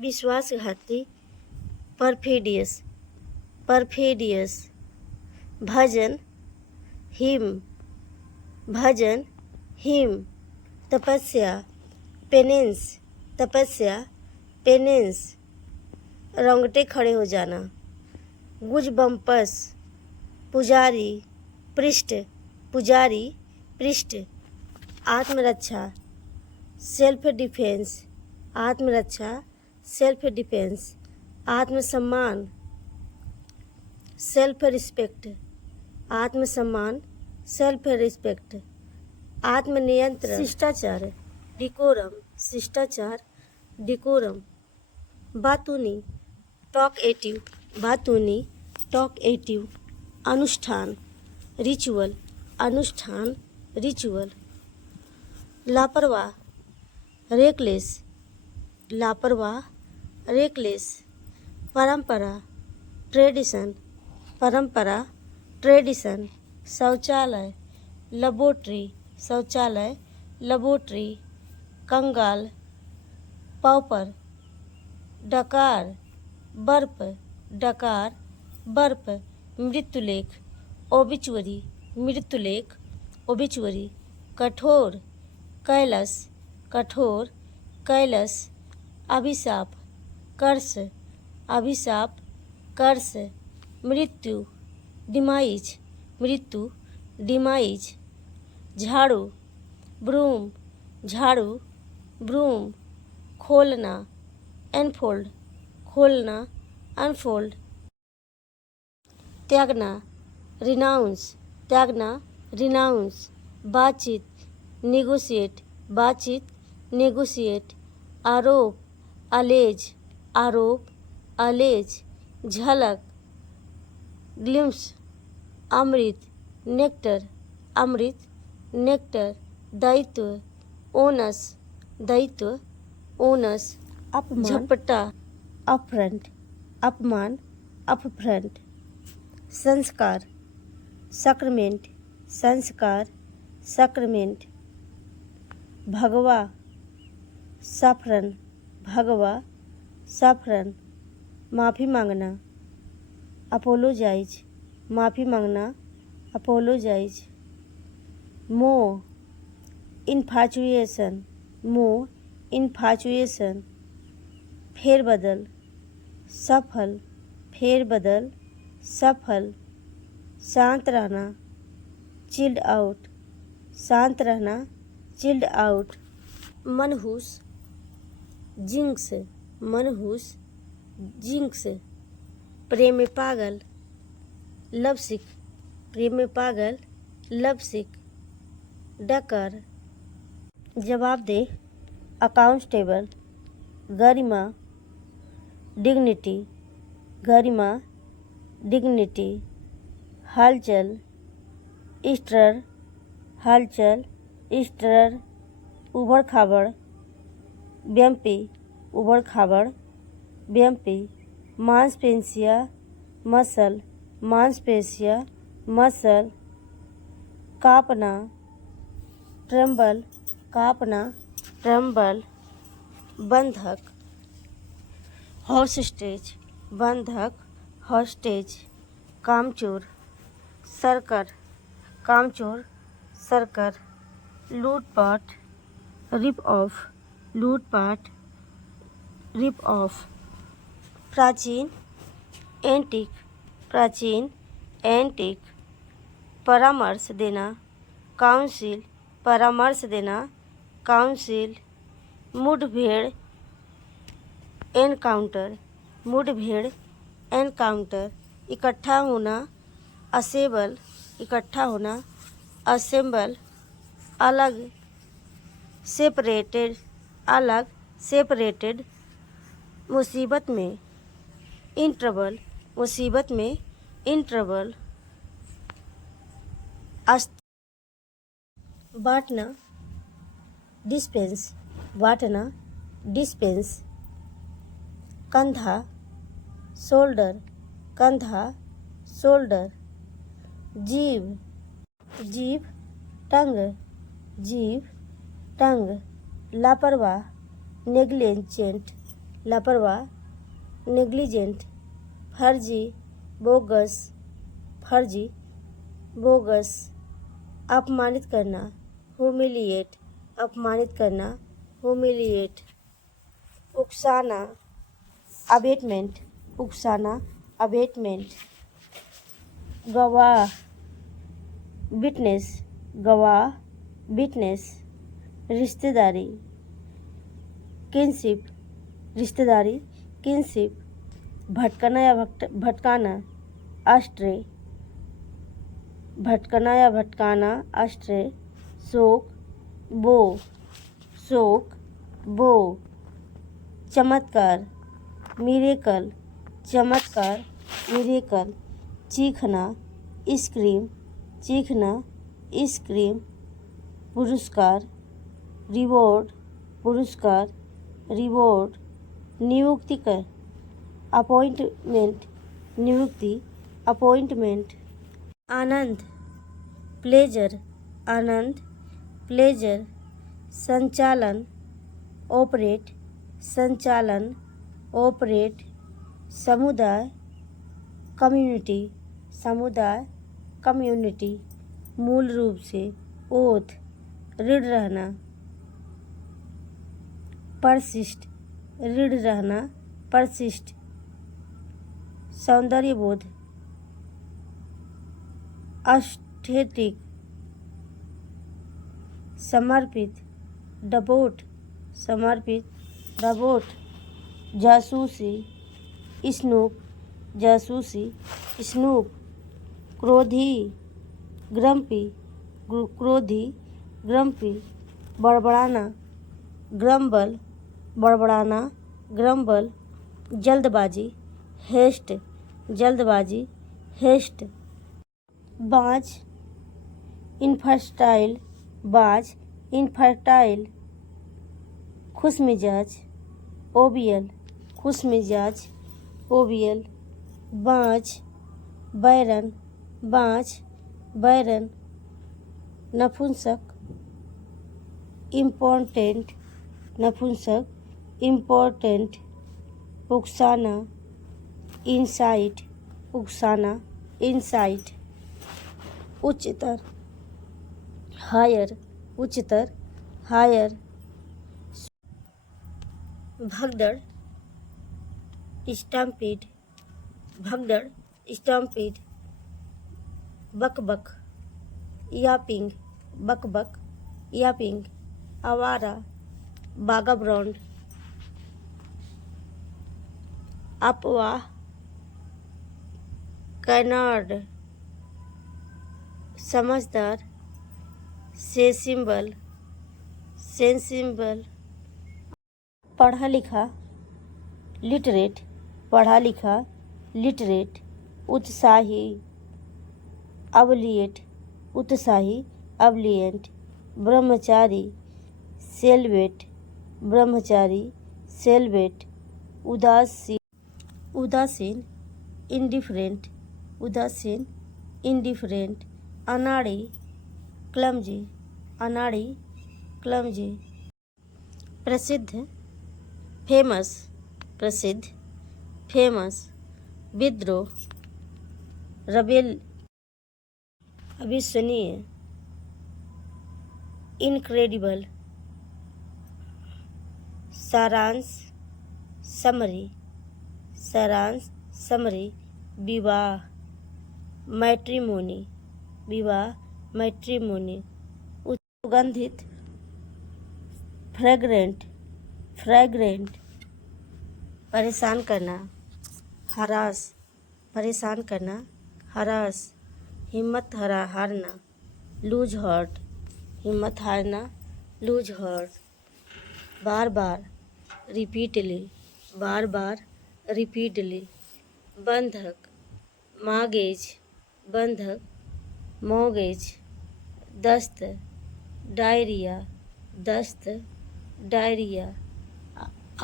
विश्वासघाती, perfidious, perfidious. भजन, him, भजन, him. तपस्या, penance, तपस्या, पेनेंस। रोंगटे खड़े हो जाना। गुजबम्पस, पुजारी, पृष्ठ, पुजारी, पृष्ठ। आत्मरक्षा, सेल्फ डिफेंस, आत्मरक्षा, सेल्फ डिफेंस। आत्मसम्मान, सेल्फ रिस्पेक्ट, आत्मसम्मान, सेल्फ रिस्पेक्ट। आत्मनियंत्रण, शिष्टाचार, डिकोरम, शिष्टाचार, डिकोरम। बातूनी, टॉकएटिव, बातूनी, टॉकएटिव। अनुष्ठान, रिचुअल, अनुष्ठान, रिचुअल। लापरवाह, रेकलेस, लापरवाह, रेकलेस। परंपरा, ट्रेडिशन, परंपरा, ट्रेडिशन। शौचालय, लेबोरेटरी, शौचालय, लेबोरेटरी। कंगाल, पॉपर। डकार, बर्फ, डकार, बर्फ। मृत्युलेख, ओबिचुअरी, मृत्युलेख, ओबिचुअरी। कठोर, कैलस, कठोर, कैलस। अभिशाप, कर्स, अभिशाप, कर्स। मृत्यु, डिमाइज, मृत्यु, डिमाइज। झाड़ू, ब्रूम, झाड़ू, ब्रूम। खोलना, अनफोल्ड, खोलना, अनफोल्ड। त्यागना, रिनाउंस, त्यागना, रिनाउंस। बातचीत, नेगोशिएट, बातचीत, नेगोशिएट। आरोप, अलेज, आरोप, अलेज। झलक, ग्लिम्स, अमृत, नेक्टर, अमृत, नेक्टर। दायित्व, ओनस, दायित्व, ओनस। झपटा, अपफ्रंट, अपमान, अपफ्रंट। संस्कार, सक्रमेंट, संस्कार, सक्रमेंट। भगवा, सफरन, भगवा, सफरन। माफ़ी मांगना, अपोलोजाइज, माफ़ी मांगना, अपोलोजाइज। मोह, इन्फैचुएशन, मोह, इन्फैचुएशन। फेरबदल, सफल, फेरबदल, सफल। शांत रहना, चिल्ड आउट, शांत रहना, चिल्ड आउट। मनहूस, जिंक्स, मनहूस, जिंक्स। प्रेम में पागल, लवसिक, प्रेम में पागल, लवसिक। डकर, जवाबदेह, अकाउंटेबल। गरिमा, डिग्निटी, गरिमा, डिग्निटी। हलचल, स्टर, हलचल, स्टर। उबड़ खाबड़, व्यंपी, उबड़ खाबड़, व्यंपी। मांसपेशिया, मसल, मांसपेशिया, मसल। कांपना, ट्रम्बल, कांपना, ट्रम्बल। बंधक, हॉस्टेज, बंधक, हॉस्टेज। कामचोर, सरकर, कामचोर, सरकर। लूटपाट, रिप ऑफ, लूटपाट, रिप ऑफ। प्राचीन, एंटीक, प्राचीन, एंटीक। परामर्श देना, काउंसिल, परामर्श देना, काउंसिल। मुठभेड़, एनकाउंटर, मुठभेड़, एनकाउंटर। इकट्ठा होना, असेंबल, इकट्ठा होना, असेंबल। अलग, सेपरेटेड, अलग, सेपरेटेड। मुसीबत में, इन ट्रबल, मुसीबत में, इन ट्रबल। बांटना, डिस्पेंस, बांटना, डिस्पेंस। कंधा, शोल्डर, कंधा, शोल्डर। जीभ, जीभ, टंग, जीभ, टंग। लापरवाह, नेग्लिजेंट, लापरवाह, नेग्लिजेंट, फर्जी, बोगस, फर्जी, बोगस, अपमानित करना, ह्यूमिलिएट, अपमानित करना, ह्यूमिलिएट, उकसाना, अबेटमेंट, उकसाना, अबेटमेंट, गवाह, विटनेस, गवाह, विटनेस, रिश्तेदारी, किनशिप, रिश्तेदारी, किनशिप, भटकना या भटकाना, अस्ट्रे, भटकना या भटकाना, अस्ट्रे, शोक, बो, शोक, बो, चमत्कार, मिरेकल, चमत्कार, मिरेकल, चीखना, स्क्रीम, चीखना, स्क्रीम, पुरस्कार, रिवॉर्ड, पुरस्कार, रिवॉर्ड, नियुक्ति कर, अपॉइंटमेंट, नियुक्ति, अपॉइंटमेंट, आनंद, प्लेजर, आनंद, प्लेजर, संचालन, ऑपरेट, संचालन, ऑपरेट, समुदाय, कम्युनिटी, समुदाय, कम्युनिटी, मूल रूप से, ओथ, ऋण रहना, परसिस्ट, ऋण रहना, परसिस्ट, सौंदर्यबोध, एस्थेटिक, समर्पित, डबोट, समर्पित, डबोट, जासूसी, स्नूप, जासूसी, स्नूप, क्रोधी, ग्रम्पी, क्रोधी, ग्रम्पी, बड़बड़ाना, ग्रम्बल, बड़बड़ाना, ग्रम्बल, जल्दबाजी, हेस्ट, जल्दबाजी, हेस्ट, बाँझ, इनफर्टाइल, बाँझ, इनफर्टाइल, खुशमिजाज, ओबियल, खुशमिजाज, ओबियल, बाँझ, बैरन, बाँझ, बैरन, नपुंसक, इम्पोर्टेंट, नपुंसक, इम्पोर्टेंट, उकसाना, इंसाइट, उकसाना, इंसाइट, उच्चतर, हायर, उच्चतर, हायर, भगदड़, स्टम्पीड, भगदड़, स्टम्पीड, बकबक, यापिंग, बकबक, यापिंग, आवारा, बागाब्राउंड, अपवाह, कैनार्ड, समझदार, सेंसिबल, सेंसिबल, पढ़ा लिखा, लिटरेट, पढ़ा लिखा, लिटरेट, उत्साही, अबलिएट, उत्साही, अबलिएंट, ब्रह्मचारी, सेलवेट, ब्रह्मचारी, सेलवेट, उदासीन, उदासीन, इंडिफरेंट, उदासीन, इंडिफरेंट, अनाड़ी, क्लमजी, अनाड़ी, क्लमजी, प्रसिद्ध, फेमस, प्रसिद्ध, फेमस, विद्रोह, रबेल, अविश्वसनीय, इनक्रेडिबल, सारांश, समरी, सारांश, समरी, विवाह, मैट्रिमोनी, विवाह, मैट्रिमोनी, सुगंधित, फ्रेग्रेंट, फ्रेग्रेंट, परेशान करना, हरास, परेशान करना, हरास, हिम्मत हारना, लूज हार्ट, हिम्मत हारना, लूज हार्ट, बार बार, रिपीटली, बार बार, रिपीटली, बंधक, मागेज, बंधक, मोगेज, दस्त, डायरिया, दस्त, डायरिया,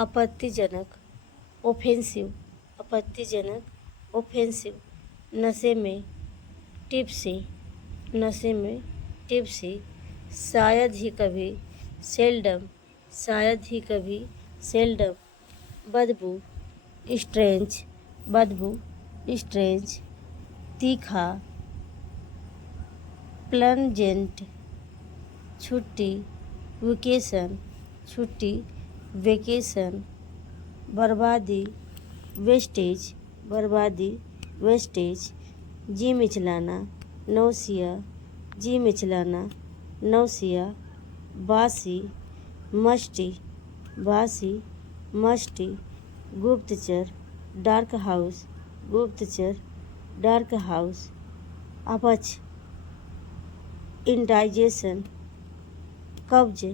आपत्तिजनक, ऑफेंसिव, आपत्तिजनक, ऑफेंसिव, नशे में, टिप्सी, नशे में, टिप्सी, शायद ही कभी, सेल्डम, शायद ही कभी, सेल्डम, बदबू, स्ट्रेंज, बदबू, स्ट्रेंज, तीखा, प्लंजेंट, छुट्टी, वेकेशन, छुट्टी, वेकेशन, बर्बादी, वेस्टेज, बर्बादी, वेस्टेज, जी मिचलाना, नौसिया, जी मिचलाना, नौसिया, बासी, मस्टी, बासी, मस्टी, गुप्तचर, डार्क हाउस, गुप्तचर, डार्क हाउस, अपच, इंडाइजेशन, कब्ज,